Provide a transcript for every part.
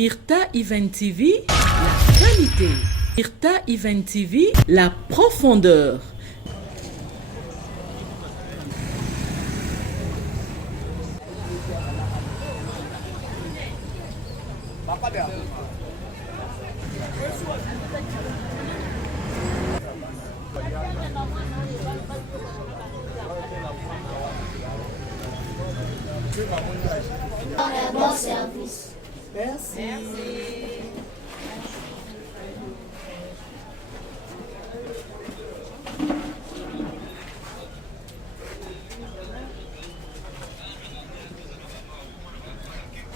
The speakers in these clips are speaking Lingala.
Myrta Event TV, la qualité. Myrta Event TV, la profondeur. Un bon service. Merci.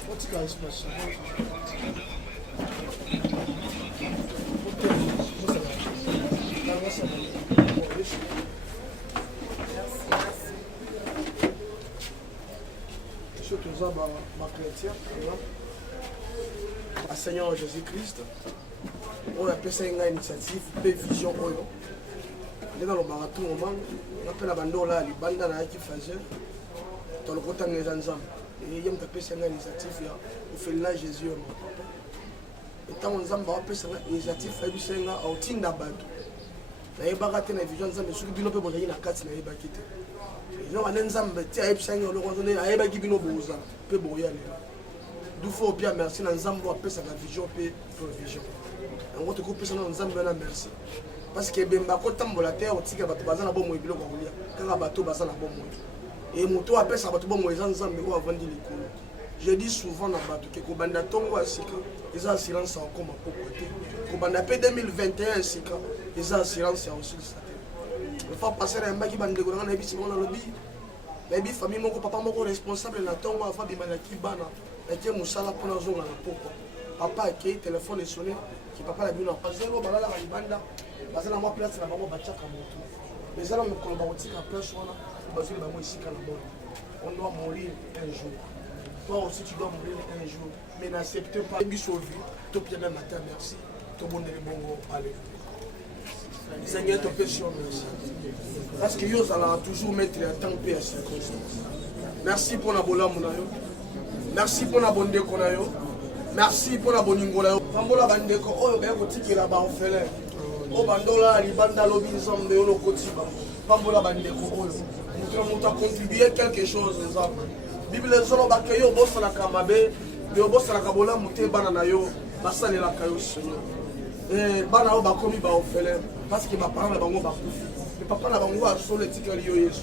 What's guys question? Surtout ma chrétien, à Seigneur Jésus-Christ, on appelle ça une initiative, une vision. On est dans le marathon, on appelle la bande là, les bandes qui faisaient dans le côté des gens. Et il y a une initiative, il fait là Jésus. Et quand on a une initiative, il fait là, au team d'abord. Il y a une vision, il y a une vision, il y a une vision. Non, on est un Seigneur, on est un Bino Boza, peu boyal. D'où faut bien merci, dans Zambo appelle sa vision, peu provision. On va te couper ça dans Zambo, merci. Parce que Bemba, quand on la terre, on tire à Bazana bon mot, quand un bateau Bazana bon mot. Et mon toit appelle ça bateau bon mot, les Zambo avant de l'école. Je dis souvent dans bateau que Kobanda Tongo a sika, ils ont silence encore ma côté. Kobanda P 2021 sika, ils ont silence aussi. Il faut passer à un bac qui va nous dégoûter. On a vu si on a le billet. La famille, mon papa, mon responsable, la tombe, avant de m'aller qui bana. Et qui est mon salaire pour la zone à la pourquoi. Papa qui est téléphone est sonné, qui papa l'a vu dans pas zéro, bala la banda. Parce que la moi place la maman bachaka moto. Mais ça là me collaborer à place on a, parce que la moi ici quand la mort. On doit mourir un jour. Toi aussi tu dois mourir un jour. Mais n'accepte pas. Et puis sauver. Tout bien le matin, merci. Tout bon est bon, allez. Seigneur, te prie sur merci. Parce que Dieu allons toujours mettre un temps à circonstance. Merci pour la bonne amour. Merci pour la bonne décoration. Merci pour la bonne ingolao. Pambola bandeko, oh, ben, vous tirez là-bas au félin. Oh, bandola, libanda, lobinzam, de ono kotiba. Pambola bandeko, oh, nous avons contribué quelque chose, les hommes. Bible, les hommes, bakayo, boss la kamabe, le boss la kabola, mouté bananayo, bassa la kayo, Seigneur. Et bana ba komi ba ofele parce que ma parole ba ngo ba kufi le papa na bango a sur le titre liyo yesu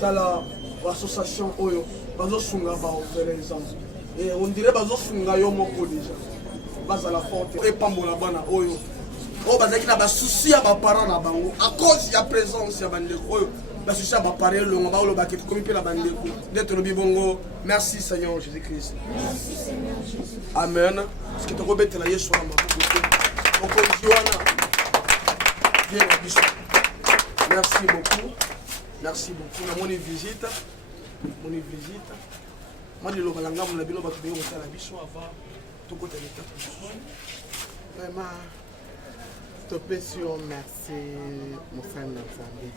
tala association oyo bazo sunga ba ofele ensemble et on dirait bazo sunga yo moko déjà basa la forte et pambola bana oyo o bazaki na ba souci ya ba parents na bango à cause ya présence ya bande oyo ba souci ya ba parents le ngaba lo ba ke komi pe la bande ko d'être le bibongo. Merci Seigneur Jésus-Christ. Merci Seigneur Jésus. Amen. Ce que tu rebêtes là yesu na maboko. Merci beaucoup. Merci beaucoup. Mon visite. Mon visite. Moi, je vais aller à la ville, je vais aller à la ville avant tout côté de l'état. Vraiment, topesio merci, mon frère Nzambe.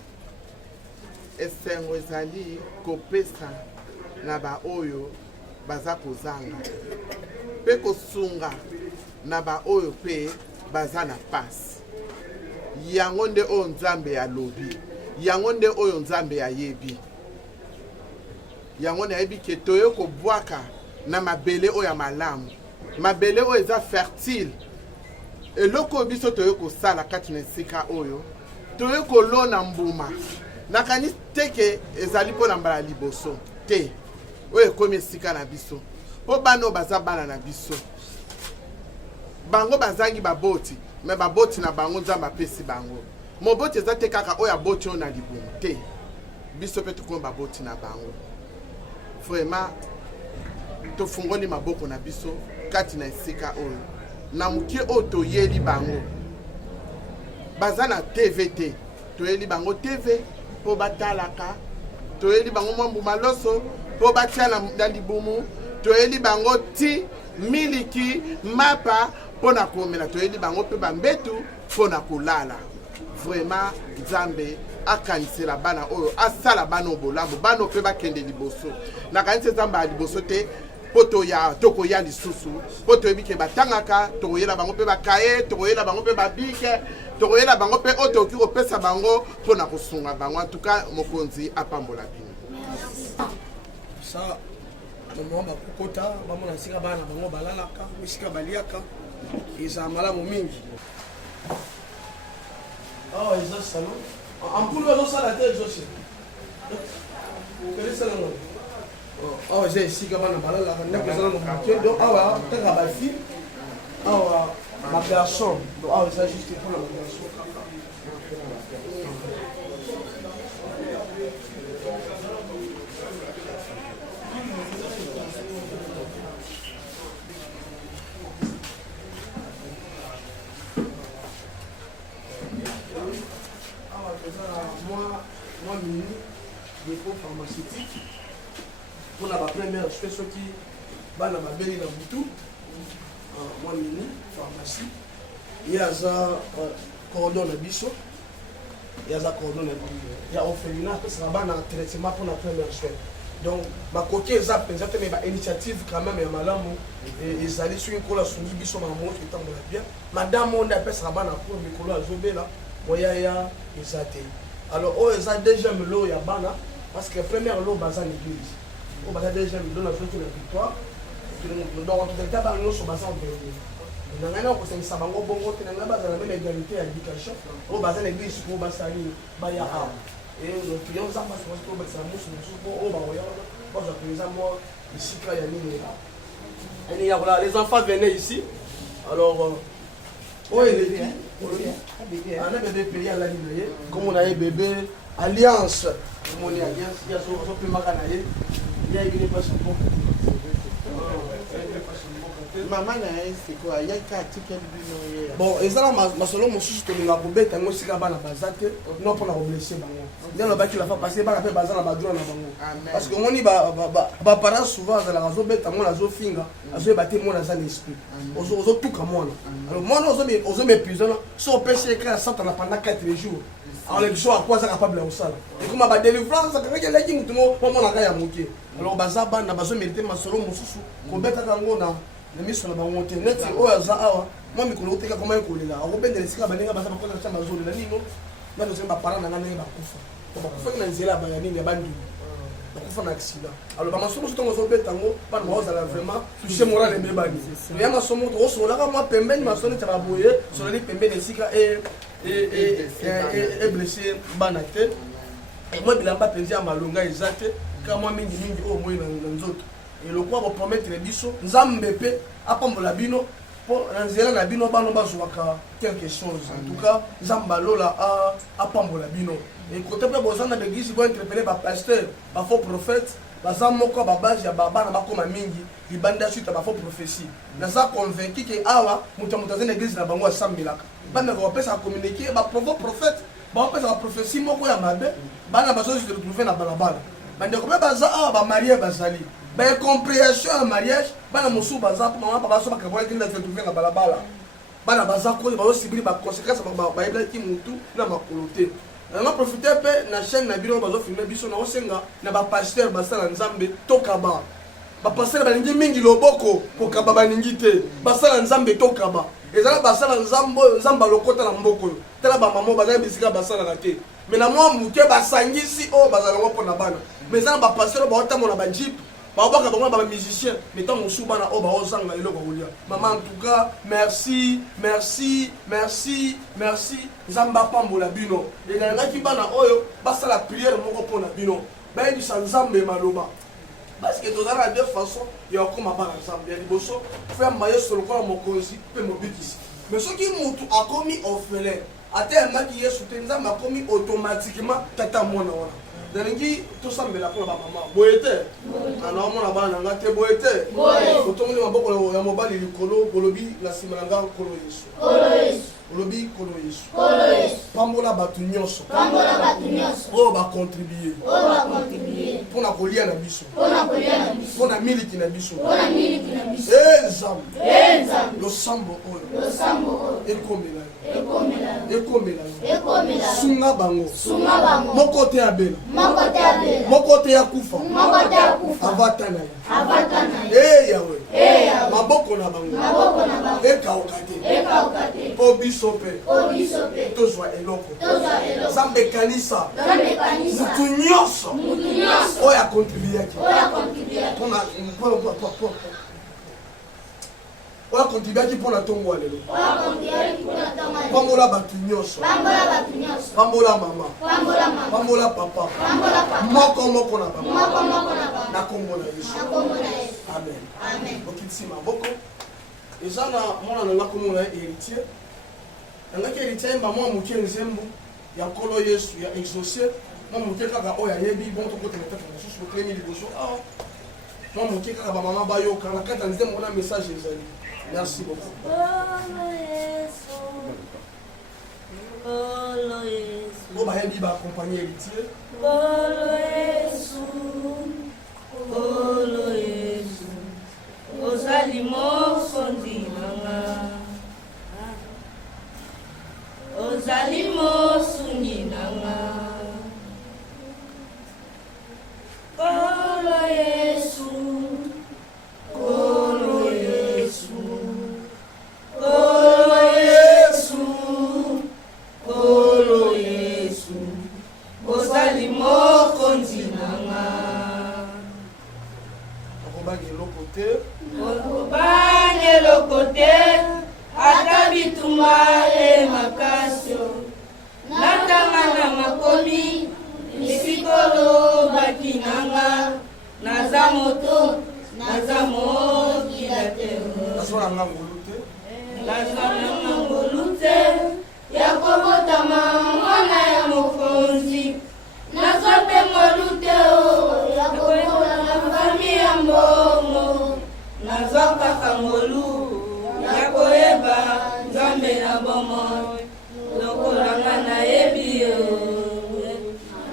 Esengo ezali kopesa na ba oyo baza kozanga. Pe kosunga na ba oyo pe baza na pasi. Yango nde oyo Nzambe ya lobi. Yango nde oyo Nzambe ya yebi. Yango na yebi ke toyo kobwaka na mabele oyo ya malamu. Mabele oyo eza fertile. Eloko biso toyo kosala kati na esika oyo. Toyo kolona mbuma. Nakani teke ezali po na mbala liboso. Te. Oyo ekomi esika na biso. Po bano baza bana na biso. Bango bazangi baboti. Me baboti na bango Nzambe apesi bango. Moboti eza te kaka oyo aboti oyo na libumu te. Biso pe tukoma baboti na bango. Vraiment tofungoli maboko na biso kati na esika oyo. Na mukie oyo toyeli bango. Baza na TV te. Toyeli bango TV po batalaka. Toyeli bango mwambu maloso po batia na libumu. Toyeli bango ti miliki mapa pona komela toyeli bango pe bambetu pona kolala. Vraiment Nzambe akanisela bana oyo asala bana obolambo bana pe bakende liboso. Na kanise Nzambe liboso te po tokoya lisusu po toyebi ke batangaka tokoyela bango mpe bakaye tokoyela bango mpe babike tokoyela bango mpe oyo tokoki kopesa bango mpona kosunga bango en tout cas mokonzi apambola bino ça mama bakokota bamona esika bana bango balalaka esika baliaka ezala malamu mingi awa eza salon ampule bazosala te ezosi okelesalango awa eza esika bana balalaka ndako ezala na moke donc awa kaka bafile awa bagarçon donc awa eza juste mpona bagarçon kaka moi mini dépôt pharmaceutique pour la première je fais ce qui va dans ma belle dans butu moi mini pharmacie il y a ça cordon de biso il y a ça cordon de il y a orphelinat que ça va dans traitement pour la première soin donc ma côté ça peut-être mais ba initiative quand même ya malamu et ils allaient sur une cola sur biso ma montre étant bien madame on appelle ça va dans pour mikolo azobela moyaya ezate alors oh eza deuxième lot ya bana parce que première lot baza l'église oh baza deuxième lot na soki na victoire donc tout le temps ba nyonso baza mbele na ngana ko sengisa bango bongo te na ngana baza na même égalité ya éducation oh baza l'église ko basali ba ya a et le client ça passe parce que baza musu musu oh ba oya ba za présent moi ici quand il y a nini et il y a les enfants venaient ici alors oh il est bien on a bébé payé à la ligne comme on a bébé alliance comme on est alliance il y a son peu macanaye il y a une pas son bon maman na c'est quoi il y a qu'à ticket bino bon et ça ma solo mon susu to linga kobeta ngo sika bana bazate non pour la blesser bango bien le baki la fa passer bana pe bazana badura na bango parce que moni ba parents souvent za la razo beta mo la zo finga azo bater mo na za l'esprit ozo tuka mona alors moi ozo me prison so pêcher écran ça pendant 4 jours alors les jours à quoi ça capable au sala et comme ba délivrance ça que les kingi tumo mo na kaya moké alors baza bana bazo mériter ma solo mon susu ko beta kango na le miso na bango te net o ya za awa moi mikolo oteka koma ekolela akobendela esika baninga baza bakola cha mazolo na nino bano zemba parana na ngana bakufa bakufa na nzela ba ya nini ya bandu bakufa na accident alors ba masomo sotongo zo betango bana baoza la vraiment toucher moral et bebani ya masomo to osola ka moi pembeni masomo ta baboye sola ni pembeni esika et blessé bana te moi bilamba penzi ya malonga ezate ka moi mingi o moi na nzoto et le quoi va promettre biso nzambe pe apambola bino pour nzela na bino bano bazwaka quelque chose en tout cas nzamba lola apambola bino et côté pe bozana l'église bo interpeller ba pasteur ba faux prophète baza moko ba base ya bana bakoma mingi libanda suite ba faux prophétie naza convaincu que awa mutamuta zena église na bango asambelaka bana ko pesa communiquer ba prophète ba pesa ba prophétie moko ya mabe bana bazo se retrouver na balabala bande ko baza ba marié bazali ba compréhension en mariage bana mosu baza mama papa so bakabola kinda se trouver na balabala bana baza ko ba osibiri ba conséquences ba yebla ki mutu na makolote na profiter pe na chaîne na bino bazo filmer biso na osenga na ba pasteur basala nzambe tokaba ba pasteur balingi mingi loboko pokaba baningi te basala nzambe tokaba ezala basala nzamba lokota na mboko tala ba mama baza bisika basala na te mais na moi muke basangisi o bazala ngo pona bana mais ça ba pasteur ba otamo na ba jeep babaka bango ba musicien mais tant mosu bana o ba ozanga eloko kolia maman en tout cas merci nzamba pambola bino et na ngaki bana oyo basala prière moko pona bino ba yebi sa nzambe maloba parce que tozala na deux façons ya okoma bana nzambe ya liboso faire maye solo kwa mokonzi pe mobikisi mais soki mutu akomi orphelin ate maki yesu te nzambe akomi automatiquement tata mwana wana dalingi tosambela mpona bamama boye te anaomona bana na nga te boye te otomoni maboko ya mobali likolo bolobi na nsima na nga nkolo yesu Olobi kolo Yesu. Kolo Yesu. Pambola batu nyonso. Pambola batu nyonso. Oyo ba contribuer. Oyo ba contribuer. Pona kolia na biso. Pona kolia na biso. Pona miliki na biso. Pona miliki na biso. Nzambe. Nzambe. Losambo oyo. Losambo oyo. Ekomela. Ekomela. Ekomela. Ekomela. Sunga bango. Sunga bango. Moko te abela. Moko te abela. Moko te yakufa. Moko te yakufa. Avatana ya. Avatana ya. Yawe. Yawe. Maboko na bango. Maboko na bango. Ekauka te. Ekauka te. Po biso pe. Po biso pe. Tozwa eloko. Tozwa eloko. Nzambe kanisa. Nzambe kanisa. Mutu nyonso. Mutu nyonso. Oyo akontribuaki. Oyo akontribuaki. Oyo akontribuaki mpona ntongo ya lelo. Oyo akontribuaki mpona ntongo ya lelo. Pambola bato nyonso. Pambola bato nyonso. Pambola mama. Pambola mama. Pambola papa. Pambola papa. Moko na bango. Moko na bango. Na kombo na Yesu. Na kombo na Yesu. Amen. Amen. Okitisi maboko. Eza na mwana na nga kombo na ye héritier. Nangaki héritier yemba mwa moke nzembo ya nkolo Yesu ya exaucé. Mwa moke kaka oyo ayebi bon tokotela tata mosusu botelemi liboso awa. Mwa moke kaka bamama bayoka na kati ya nzembo na message ezali. Merci beaucoup. Oyo bayebi baakompagne héritier. Ozali mosondinanga, ozali mosundinanga, Kolo Yesu, Kolo Yesu, Kolo Yesu, Kolo Yesu, ozali mokondinanga. Akobaki eloko te. Okubanye lokote ata bitumba makasio natanga na makomi misikolo bakinanga naza moto naza mokila te Nazwa na ngolu te. naza na ngolu te ya kobotama mwana ya mokonzi nazwa mpe ngolu te ya kobola na fami ya mbongo nazwa kaka ngolu ya koyeba nzambe na bomoi lokola nga nayebi yo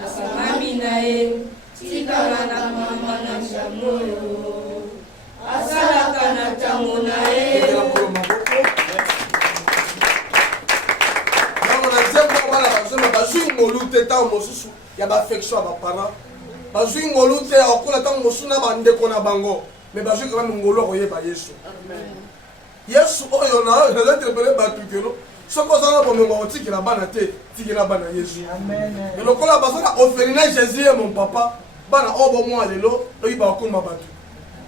nasangami na ye tikala na mama na nzambe oyo asalaka na ntango na ye Ekela nkolo maboko. Ntango na nzembo bana bazoma bazwi ngolu te ntango mosusu ya baaffection ya baparent. Bazwi ngolu te ya kokola ntango mosusu na bandeko na bango. Mais bazwi kaka ngolu ya koyeba Yesu. Yesu oyo nazointerpele bato kelo soki oza na bomengo otikela bana te tikela bana Yesu. Lokola baza na orphelinat Jésus ye mon papa bana oyo bomwa lelo oyiba kokoma bato.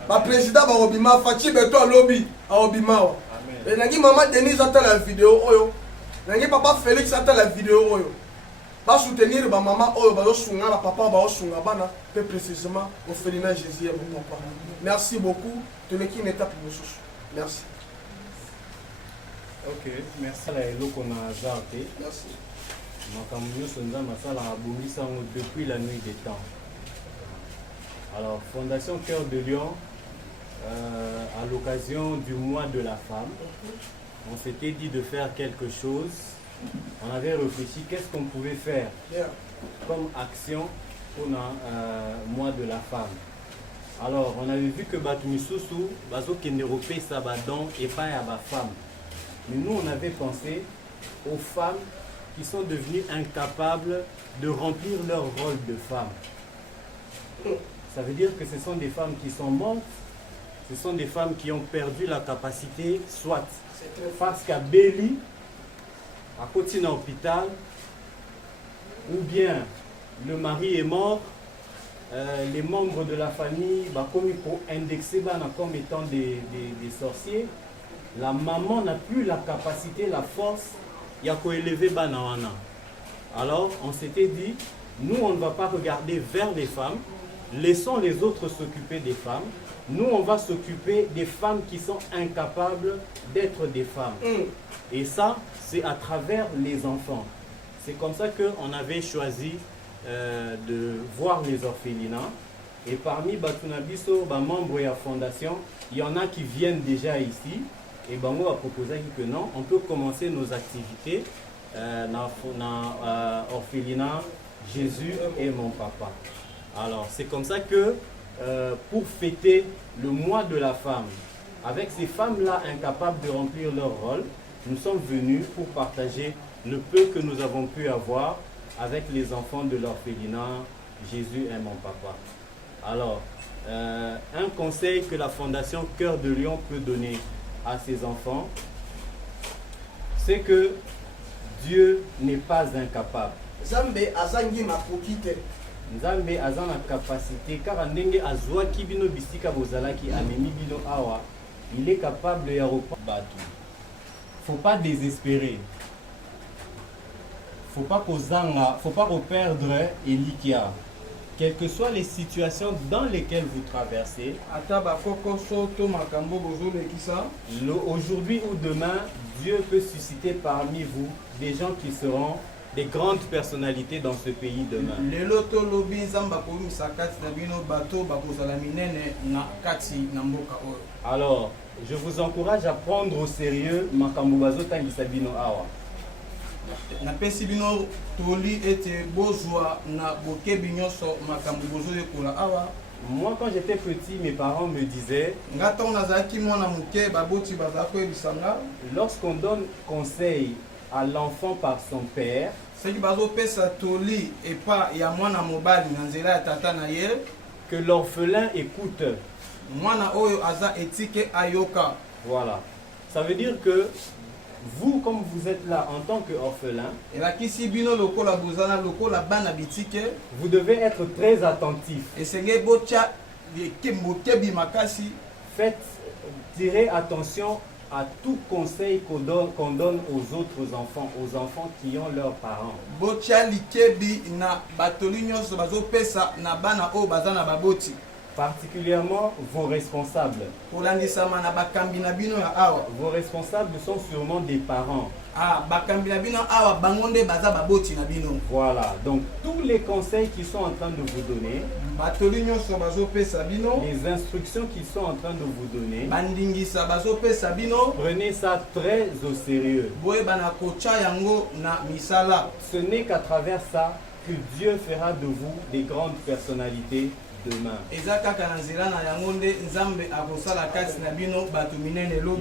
Baprésident baobima Fachi Beto alobi aobimawa. Nangi mama Denise atala la vidéo oyo. Nangi papa Félix atala la vidéo oyo. Ba soutenir ba mama oyo bazosunga ba papa bazosunga bana pe précisément orphelinat Jésus ye mon papa. Merci beaucoup. Toleki une étape mosusu. Merci. Ok, merci à eloko na zarte. Merci. Makambo nyonso nzambe asalaka abongisa yango depuis la nuit des temps. Alors, Fondation Cœur de Lion, à l'occasion du mois de la femme, on s'était dit de faire quelque chose. On avait réfléchi qu'est-ce qu'on pouvait faire comme action pour le mois de la femme. Alors, on avait vu que Batumisusu, Bazo Kenderope, Sabadon et pas à ma femme. Mais nous, on avait pensé aux femmes qui sont devenues incapables de remplir leur rôle de femme. Ça veut dire que ce sont des femmes qui sont mortes, ce sont des femmes qui ont perdu la capacité, soit parce qu'à Béli, à côté d'un hôpital, ou bien le mari est mort, les membres de la famille, comme il faut indexer comme étant des sorciers, la maman n'a plus la capacité, la force, il y a qu'à élever Banawana. Alors on s'était dit, nous on ne va pas regarder vers les femmes, laissons les autres s'occuper des femmes. Nous on va s'occuper des femmes qui sont incapables d'être des femmes. Et ça, c'est à travers les enfants. C'est comme ça qu'on avait choisi de voir les orphelinats. Et parmi Batunabiso, membres de la fondation, il y en a qui viennent déjà ici. Et Bango a proposé que non, on peut commencer nos activités dans l'orphelinat Jésus est mon papa. Alors c'est comme ça que pour fêter le mois de la femme, avec ces femmes-là incapables de remplir leur rôle, nous sommes venus pour partager le peu que nous avons pu avoir avec les enfants de l'orphelinat Jésus est mon papa. Alors, un conseil que la Fondation Cœur de Lion peut donner à ses enfants, c'est que Dieu n'est pas incapable. Nzambe azangi makoki te. Nzambe aza na capacité car ndenge azwaki bino bisika bozalaki amemi bino awa, il est capable ya reprendre bato. Faut pas désespérer. Faut pas reperdre Elikia. Quelles que soient les situations dans lesquelles vous traversez, aujourd'hui ou demain, Dieu peut susciter parmi vous des gens qui seront des grandes personnalités dans ce pays demain. Alors, je vous encourage à prendre au sérieux makambo bazotangisa bino awa. Moi, quand j'étais petit, mes parents me disaient, lorsqu'on donne conseil à l'enfant par son père, que l'orphelin écoute. Voilà. Ça veut dire que vous, comme vous êtes là en tant qu'orphelin, vous devez être très attentif. Faites, tirez attention à tout conseil qu'on donne aux autres enfants, aux enfants qui ont leurs parents. Particulièrement vos responsables. Vos responsables sont sûrement des parents. Voilà, donc tous les conseils qu'ils sont en train de vous donner, les instructions qu'ils sont en train de vous donner, prenez ça très au sérieux. Ce n'est qu'à travers ça que Dieu fera de vous des grandes personnalités demain.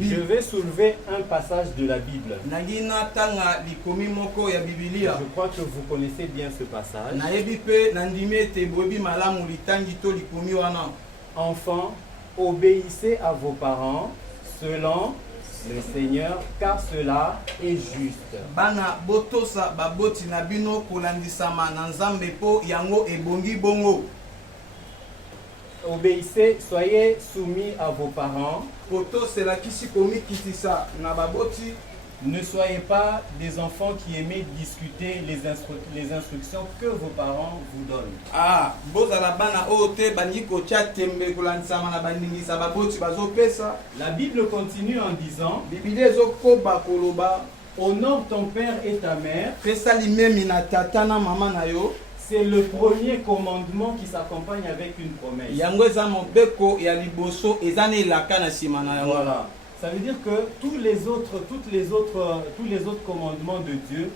Je vais soulever un passage de la Bible. Je crois que vous connaissez bien ce passage. Enfants, obéissez à vos parents selon le Seigneur, car cela est juste. Obéissez, soyez soumis à vos parents. Ne soyez pas des enfants qui aiment discuter les instructions que vos parents vous donnent. La Bible continue en disant, honore ton père et ta mère. C'est le premier commandement qui s'accompagne avec une promesse. Voilà. Ça veut dire que tous les autres commandements de Dieu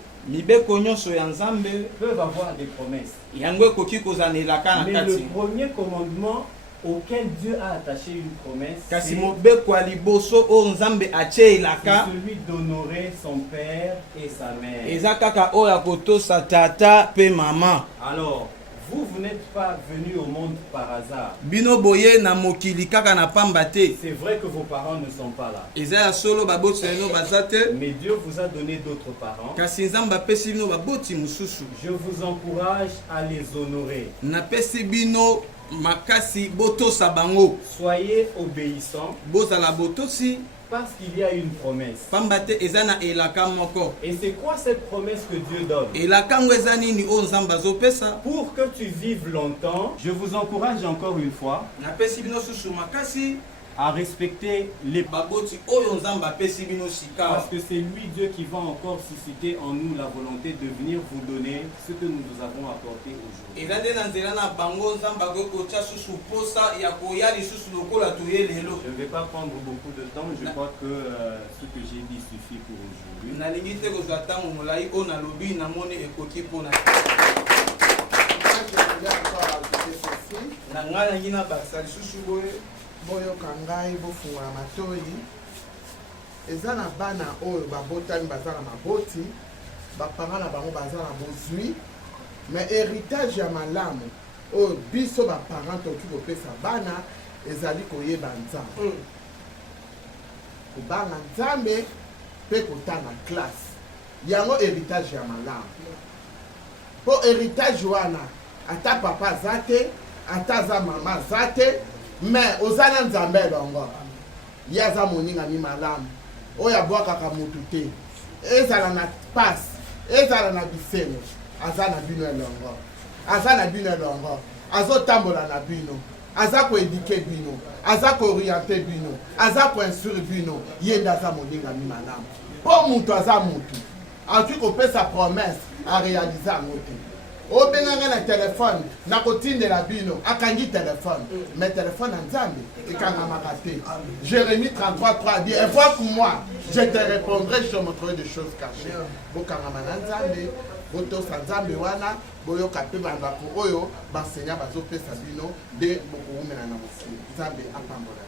peuvent avoir des promesses. Mais le premier commandement auquel Dieu a attaché une promesse, c'est celui d'honorer son père et sa mère. Alors, vous n'êtes pas venu au monde par hasard. C'est vrai que vos parents ne sont pas là. Mais Dieu vous a donné d'autres parents. Je vous encourage à les honorer. Soyez obéissants. Parce qu'il y a une promesse. Et c'est quoi cette promesse que Dieu donne? Pour que tu vives longtemps, je vous encourage encore une fois à respecter les... Parce que c'est lui, Dieu, qui va encore susciter en nous la volonté de venir vous donner ce que nous vous avons apporté aujourd'hui. Je ne vais pas prendre beaucoup de temps, je crois que ce que j'ai dit suffit pour aujourd'hui. boyoka ngai bofungola matoyi eza na bana oyo babotani baza na maboti bapanga na bango baza na bozwi mais héritage ya malamu oyo biso baparent toki kopesa bana ezali koyeba nzambe kobanga nzambe mpe kotanga classe yango héritage ya malamu mpo héritage wana ata papa aza te ata aza mama aza te mais oza na nzambe elongo ye aza moningami malamu oyo abwakaka motu te ezala na pasi ezala na bisengo aza na bino elongo aza na bino elongo azotambola na bino aza koedike bino aza kooriente bino aza koinstruire bino ye nde aza moningami malamu mpo motu aza motu atuki kopesa promesse arealize yango te obenganga na telefone nakotindela bino akangi telefone mais telefone ya nzambe ekangamaka te. Jérémie 33:3 dit et vois pour moi je te répondrai, je te montrerai des choses cachées. Bokangama na nzambe botosa nzambe wana boyoka mpe bandako oyo basenya bazopesa bino nde bokoumela na mokili. Nzambe apambola.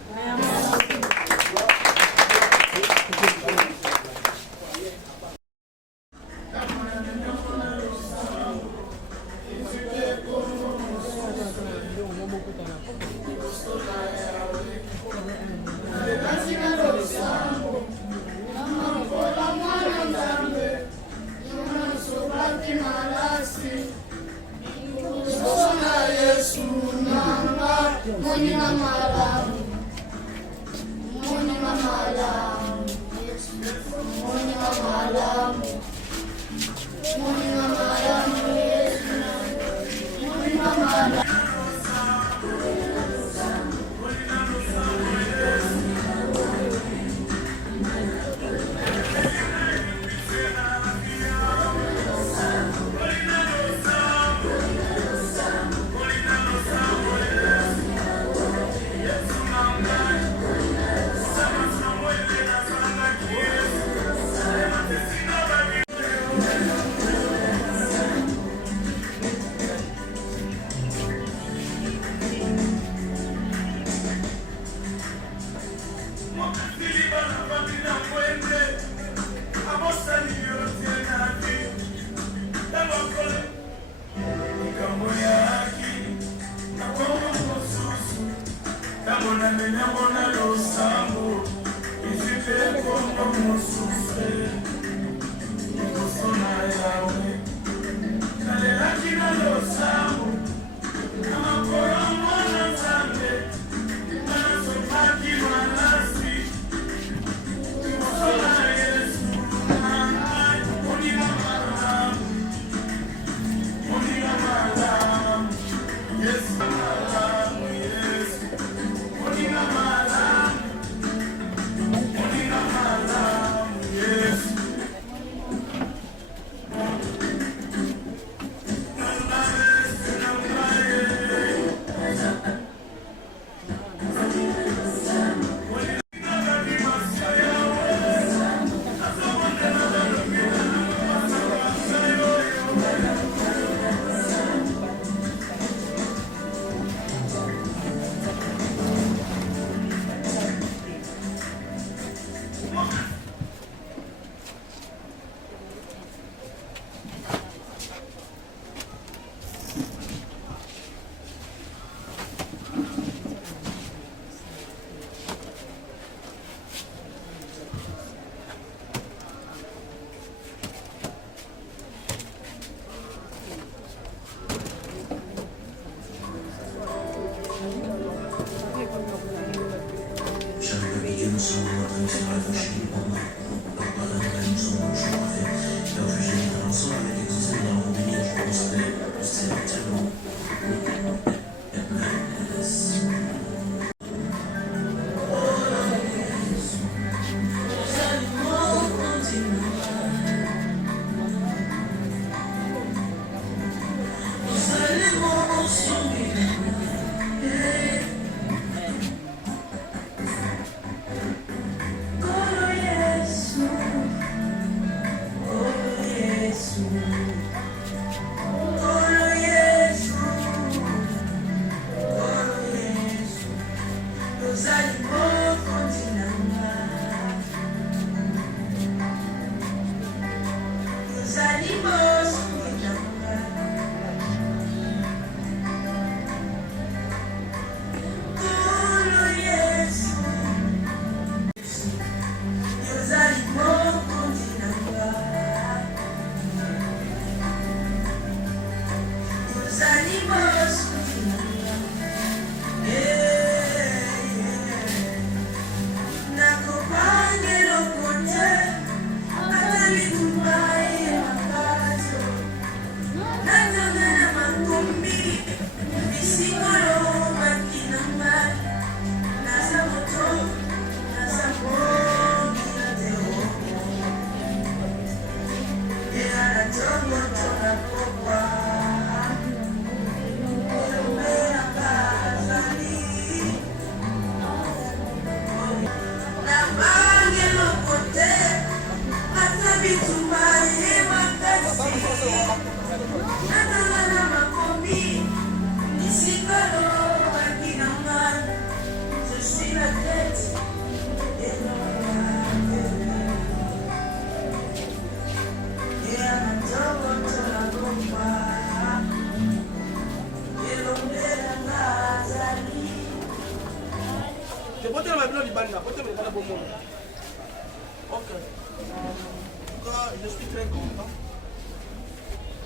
Je suis très content.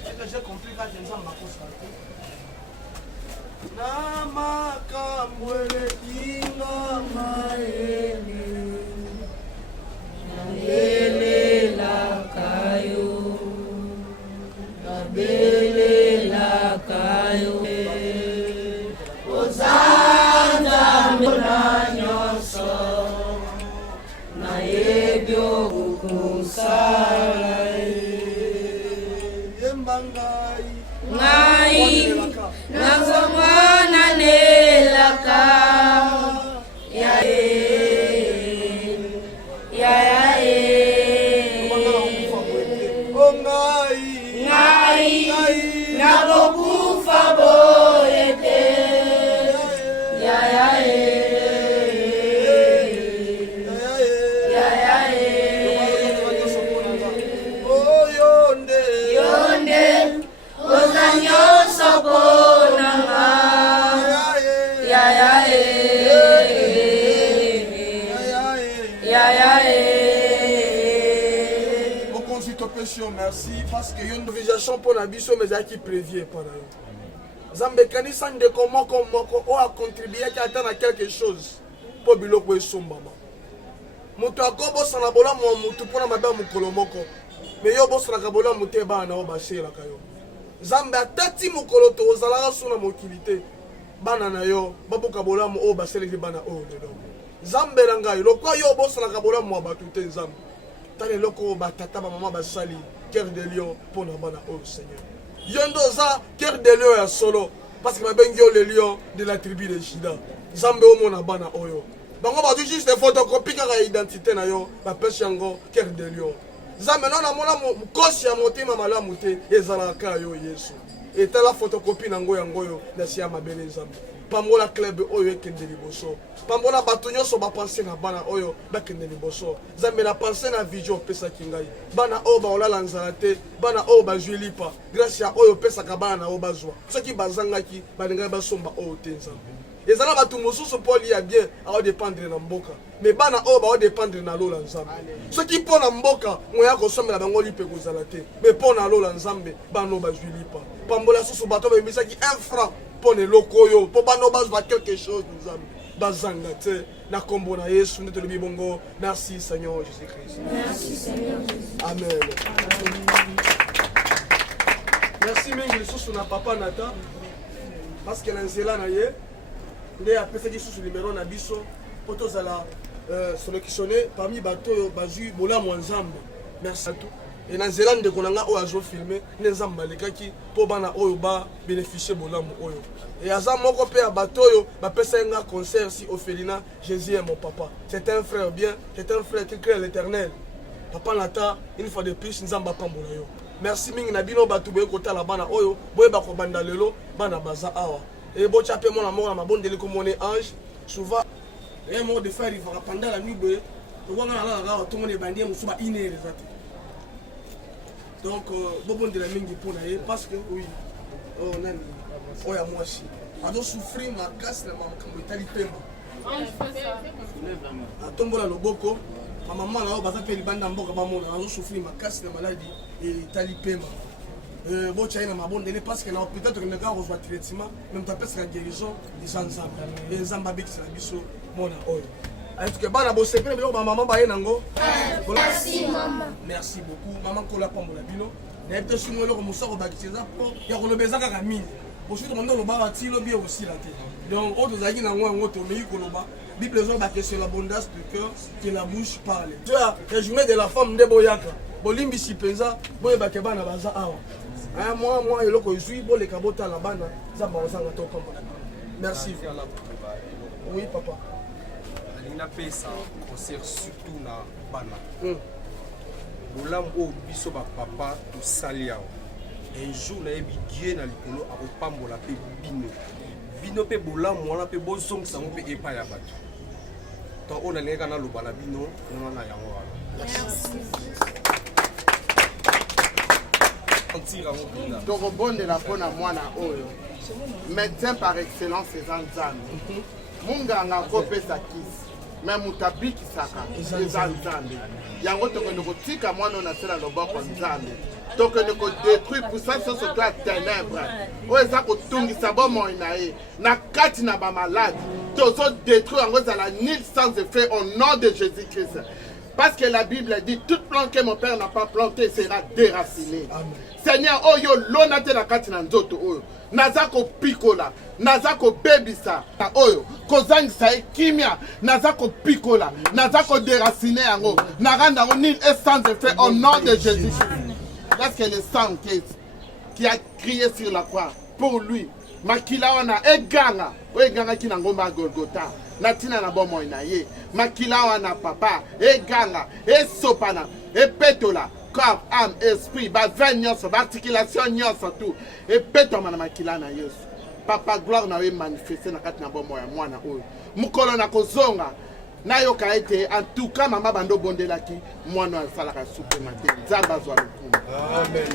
C'est que j'ai compris quand je n'ai pas constaté. Namakambwele kinga maele Nabele lakayo Nabele lakayo Ozanda mona nyoso Na ebyo kukusala Yembangai Ngai Nazomwana nelaka Ya Ngai Nabokufa boyete Yonde Ozanyoso bonanga merci parce que une vision pour la biso mais qui prévient pour nous. Zambekani san de comment on a contribué à atteindre quelque chose pour biloko esombama. Mutu akobo sana bola mo mutu pona mabe mukolo moko. Mais yo bo sana kabola muteba na obashela kayo. Zambe atati mukolo to ozala suna mokilité. Bana na yo babuka bola mo obashele bana o dedo. Zambe langa yo kwa yo bo sana kabola mo abatute nzambe. Tane loko batata ba mama basali cœur de lion pour na bana o Seigneur. Yondo za cœur de lion ya solo parce que ma bengio le lion de la tribu de Juda. Zambe o mona bana oyo. Bango ba juste des photocopies ka identité na yo ba pêche yango cœur de lion. Zambe non na mona mukosi ya motema malamu te ezala ka yo Yesu. Et la photocopie nango yango yo na sia mabele zambe. Pambola club oyo ekende liboso. Pambola batonyo so ba penser na bana oyo ba kende liboso. Zambe na penser na vision pesa kingai. Bana o ba olala nzalate, bana o ba juilipa. Grâce ya oyo pesa ka bana na o bazwa. Soki bazangaki balinga ba somba o tenzambe. Ezala batu mosusu poli ya bien a dépendre na mboka. Mais bana o ba dépendre na lola nzambe. Soki po na mboka moya ko somela bango lipe ko zalate. Mais po na lola nzambe bano ba juilipa. Pambola susu bato ba misaki 1 franc. Pour les locaux, pour bano bazwa quelque chose nous avons bazangate na kombo na Yesu ndeto le bibongo. Merci Seigneur Jésus-Christ. Merci Seigneur Jésus. Amen. Merci mingi lisusu na papa Nata parce que nzela na ye nde apesa lisusu numéro na biso poto zala sélectionné parmi bato yo bazu bola mwanzambe. Merci à tout. Et dans Zélande de Konanga o azo filmé nzamba lekaki po bana oyo ba bénéficier bolamu oyo. Et aza moko pe abato yo ba pesa nga concert si Ophelina Jésus est mon papa. C'est un frère bien, c'est un frère qui crée l'Éternel. Papa Nata une fois de plus nzamba pambola yo. Merci mingi na bino batu boye kota la bana oyo boye ba ko banda lelo bana baza awa. Et bo chape mon amour na mabondeli ko moné ange souvent Et moi, de faire, il va pendant la nuit, on va tout le monde est bandé, on va inérer. Donc, bon de la mingi pour naïe, parce que oui, on a moi aussi. On doit souffrir ma casse, la maman, comme l'Italie paiement. À tomber la loboko, ma maman là, on va s'appeler Banda Mboka, on doit souffrir ma casse, la maladie, et l'Italie paiement. Bon, tu as une bonne délai parce que là, peut-être que le gars reçoit traitement, même tu as la guérison des ensembles. Les Zambabik, c'est la biso, mon oeil. Est-ce que bana bosse pe biloko maman ba yenango? Merci maman. Merci beaucoup. Maman kola pambola bino. Na ete sumo loko musako bakitiza po ya kolobeza kaka mini. Bosuto mondo loba bati lobi aussi la te. Donc autres zaki na ngwa ngoto meyi koloba. Bible zo ba question l'abondance du cœur que la bouche parle. Tu vois, la journée de la femme ndebo yaka. Bolimbi si penza boye ba kebana baza awa. Ah moi eloko izui bo le kabota la bana za ba ozanga to pambola. Merci. Oui papa. Na pesa concert surtout na bana bolamu oyo biso bapapa tosali awa un jour nayebi die na likolo akopambola mpe bino mpe bolamu wana mpe bozongisa yango mpe epai ya bato to oyo nalingaka naloba na bino nona na yango wana tokobondela mpona mwana oyo médecin par excellence eza nzambe munganga akopesa kisi me moto abikisaka eza nzambe yango tokende kotika mwana oyo nasala loboko nzambe tokende kodétruire puissance nyonso to ya ténèbre oyo eza kotungisa bomoi na ye na kati na bamalade tozodétruire yango ezala nul sans effet au nom de Jésus-Christ. Parce que la Bible dit toute plante que mon père n'a pas plantée sera déracinée. Seigneur, oyo lonate la kati na nzoto oyo. Nazako pikola, nazako bebisa, oyo kozangisa kimia, nazako pikola, nazako déraciner yango, naranda yango nil et sans effet au nom de Jésus. Parce que le sang qui a crié sur la croix pour lui, makila wana eganga, eganga ki na ngomba Golgotha. Natina na bomo na ye makila wana papa eganga esopana epetola corps âme esprit ba nyonso ba articulation nyonso tout epetoma na makila na Yesu papa gloire na we manifester na kati na bomo ya mwana oyo mukolo na kozonga nayoka ete en tout cas mama bando bondelaki mwana asalaka supplémentaire nzambe azwa lokumu amen.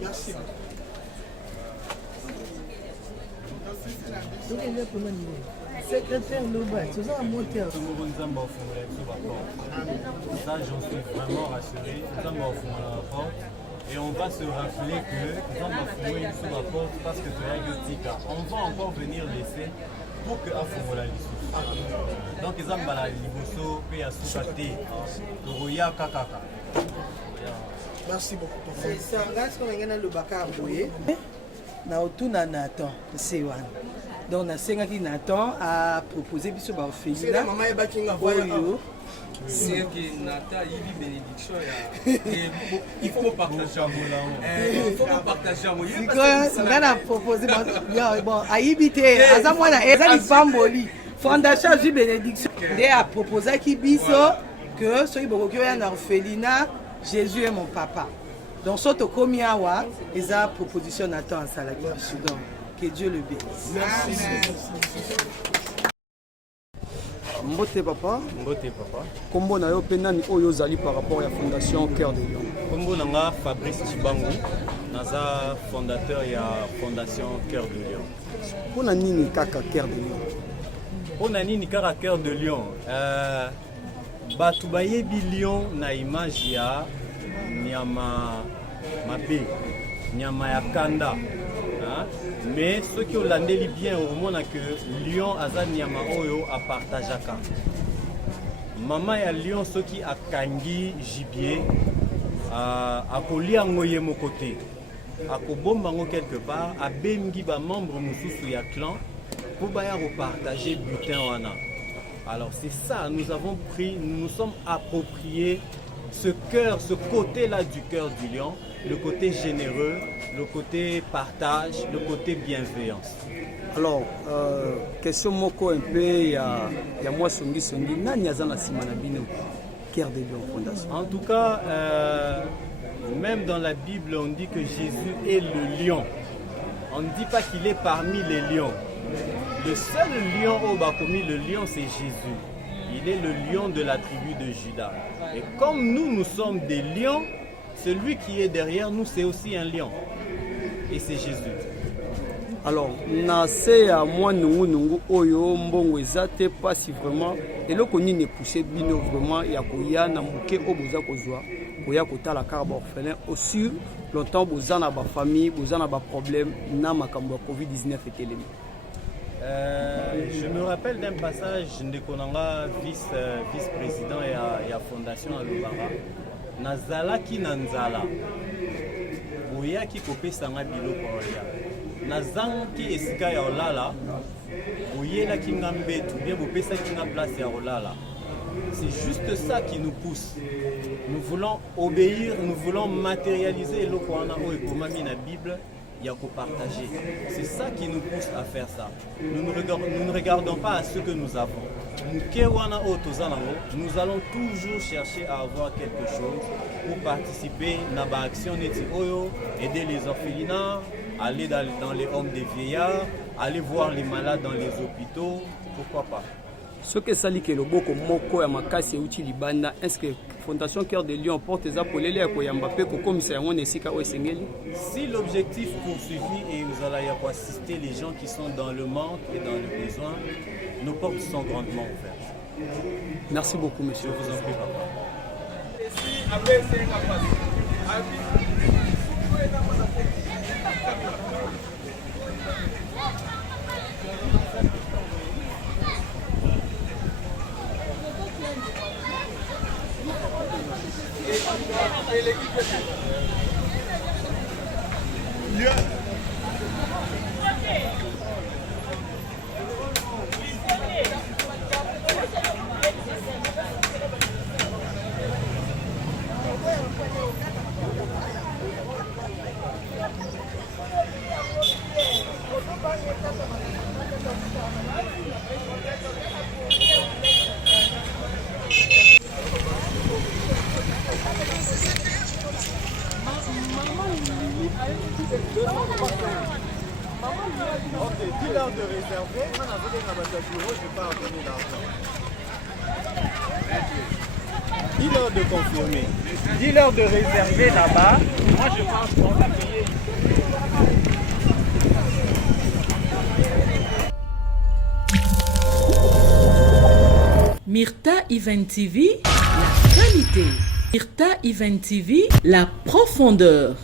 Merci. Secrétaire Loba, tu as un moteur. Ça, j'en suis vraiment rassuré. Et on va se rappeler que nous avons fouillé sur la porte parce que tu as eu on va encore venir laisser pour que Afumola l'issue. Donc, ils ont la liboso, puis à Soukate, Roya Kakaka. Merci beaucoup. C'est un gars qui a le Bakar Bouye. Na otuna Nathan, c'est one. Donc na senga ki Nathan a proposé biso ba Ophélie là. Maman eba kinga voyo. C'est que Nathan il bénédiction il faut me partager il faut me partager on a proposé bon aibité aza mwana eza li pamboli. Fondation du bénédiction de a proposé ki biso que soki bokoki oya na orphelinat Jésus est mon papa. Donc, soto komi awa, eza proposition Nathan asalaki biso. Donc, que Dieu le bénisse. Merci. Mbote papa. Mbote papa. Kombo na yo penani oyo zali par rapport à la fondation Cœur de Lion. Kombo nanga Fabrice Chibangu, naza fondateur ya fondation Cœur de Lion. Pona nini kaka Cœur de Lion? Pona nini kaka Cœur de Lion? Batu bayebi lion na image ya nyama mabe, nyama ya kanda. Mais ceux qui ont landeli bien au monde que lion aza nyama oyo a partageaka. Mama ya lion ceux qui a kangi gibier a kolia ngoye mo côté. A kobomba ngo quelque part a bengi ba membre mususu ya clan pour baya repartager butin wana. Alors c'est ça, nous avons pris, nous nous sommes appropriés ce cœur, ce côté-là du cœur du lion, le côté généreux, le côté partage, le côté bienveillance. Alors, question moko un peu, il y a moi songi, nani azana simana bino, Cœur de Lion Fondation. En tout cas, même dans la Bible, on dit que Jésus est le lion. on ne dit pas qu'il est parmi les lions. Le seul lion au Bakomi, le lion, c'est Jésus. Il est le lion de la tribu de Juda. Et comme nous sommes des lions, celui qui est derrière nous, c'est aussi un lion. Et c'est Jésus. Alors, na se ya mwa nungu oyo mbongo ezate pas si vraiment eloko nini poussé bino vraiment ya koya na muke o boza kozwa koya kotala kaka ba orphelin aussi longtemps boza na ba famille boza na ba problème na makambo ya Covid-19 etelemi. Je me rappelle d'un passage de Konanga vice-président et à fondation à Lobara. Nazalaki nanzala. Boyaki kopesanga biloko oya. Nazanki esika ya olala. Boyelaki ngambetu bien bopesaki nga place ya olala. C'est juste ça qui nous pousse. Nous voulons obéir, nous voulons matérialiser le Coran et Komami la Bible. Il y a qu'au partager. C'est ça qui nous pousse à faire ça. Nous ne regardons pas à ce que nous avons. Nous allons toujours chercher à avoir quelque chose pour participer à l'action aider les orphelinats, aller dans les homes des vieillards, aller voir les malades dans les hôpitaux. Pourquoi pas? Ce que ça dit que le boko moko ya makasi uti libanda, est-ce que Fondation Cœur de Lion porte za polele ko yamba pe ko komisa yango nesika o esengeli? Si l'objectif poursuivi est vous allez pour assister les gens qui sont dans le manque et dans le besoin, nos portes sont grandement ouvertes. Merci beaucoup monsieur. Je vous en prie papa. Ok, dis-leur de réserver. Moi, je vais pas en donner l'argent. Dis-leur de confirmer. Dis-leur de réserver là-bas. Moi, je pense qu'on va payer. Myrta Event TV, la qualité. Myrta Event TV, la profondeur.